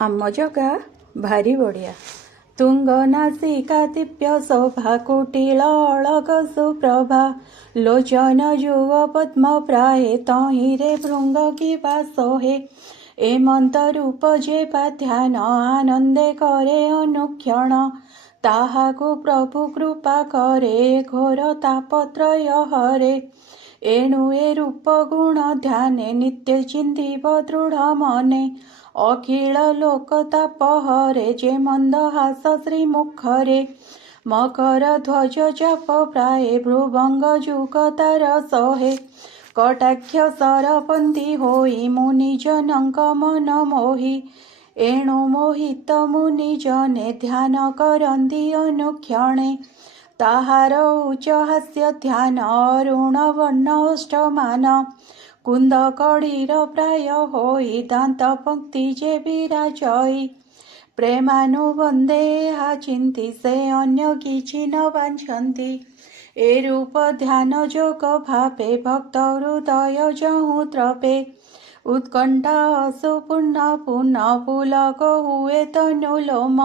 आम जगा भारी बढिया। तुंग नासिका दिव्य शोभा कुटिल अळग सुप्रभा लोचन जुग पद्म प्राहे तहिरे भृंग किबा सोहे एमंत रूप जेबा ध्यान आनंदे करे अनुक्षण ताहाकु प्रभु कृपा करे घोर तापत्रय हरे एणु ए रूप गुण ध्याने नित्य चिंतिब दृढ मने अखिल लोकताप हरे जे मंदहास श्रीमुखरे मकर ध्वज चाप प्राये भ्रुभंग जुगतार सोहे कटाक्ष सरपंथी होई मुनिजनक मन मोहि एणु मोहित मुनिजने ध्यान करंती अनुक्षणे ताहार उच्च हास्य ध्यान अरुण वर्ण अष्टमान कुंद कड़ीर प्राय होई दांत पंक्ति जे विराजई प्रेमानुबंधे हा चिंती से अन्य किछि न वांछन्ति ए रूप ध्यान जोग भावे भक्त हृदय जहु त्रपे उत्कंठा असुपूर्ण पुनः पुलक हुए तनुलोम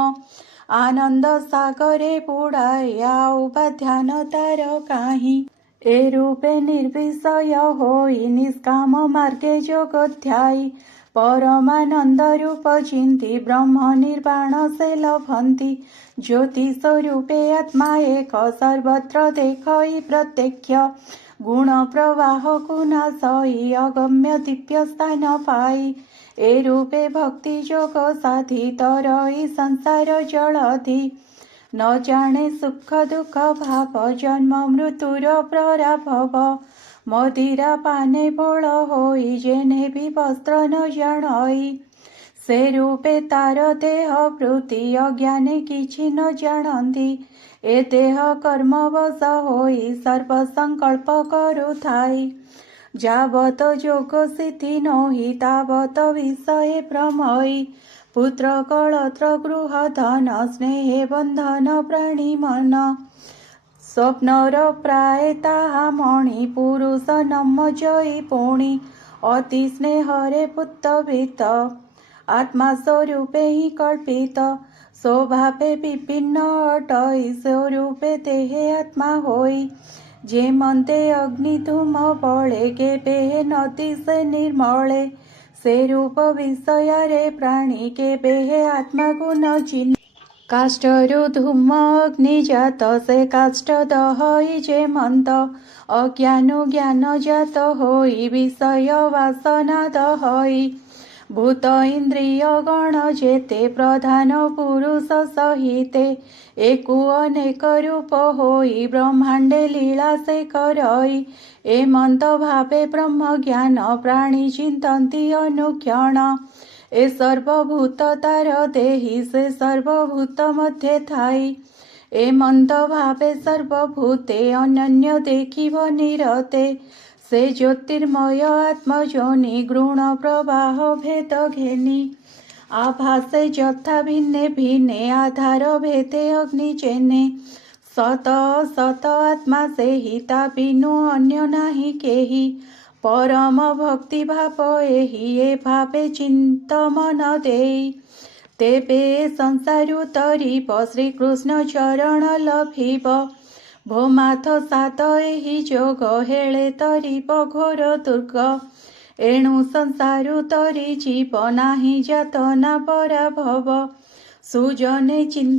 आनंद सागरे बुड़ाया उबा ध्यान तार काहि ए रूपे निर्विषय होई निष्काम मार्गे जगध्यायी परमानंद रूप चिंती ब्रह्म निर्वाण से लभंती ज्योति स्वरूपे आत्मा एक सर्वत्र देखई प्रत्यक्ष गुण प्रवाह कुनाशई अगम्य दिव्य स्थान पाई ए रूपे भक्ति जोग साधी तरई संसार जलधि न जाने सुख दुख भाव जन्म मृत्युर प्रराभव मदिरा पाने बल होई जेने भी वस्त्र न जानई से रूपे तार देह वृत्ति अज्ञाने किछि न जानती ए देह कर्मवश होई सर्व संकल्प करुथाई जावत जोग सिद्धि नोहि तावत विषये भ्रमई पुत्र कलत्र गृह धन स्नेहे बंधन प्राणी मन स्वप्नर प्राय ताहा मणि पुरुष नम जयी पुणी अति स्नेहरे पुत्तभीत आत्मा स्वरूपे ही कल्पित स्वभावे विभिन्न अटई स्वरूपे देहे आत्मा होई जे मंते अग्नि धूम बळे केबे नदी से निर्मले से रूप विषय प्राणी केबे आत्मा गुण चिन्ह काष्ठरु धूम अग्नि जात से काष्ठ दहई जे मंत अज्ञानु ज्ञान जात होई विषय वासना दहई भूत इंद्रिय गण जेते प्रधान पुरुष सहिते एकु अनेक रूप होई ब्रह्मांडे लीला से करई एमंत भावे ब्रह्म ज्ञान प्राणी चिंतन्ति अनुक्षण ए सर्वभूत तार देहि से सर्वभूत मध्ये थाई एमंत भावे सर्वभूते अनन्य देखिब निरते से ज्योतिर्मय आत्मजोनि गृण प्रवाह भेद घेनी आभासे यथा भिन्ने भिन्ने आधार भेदे अग्नि चेने सत सत आत्मा से हिता बिनु अन्य नाही केही परम भक्ति भाव एहि ए भावे चिंत मन देई तेबे संसारु तरिब श्रीकृष्ण चरण लभिब भोमाथ सात एहि जोग हेळे तरिब घोर दुर्ग एणु संसारु तरि जीव नाही जातना पराभव सुजने चिंता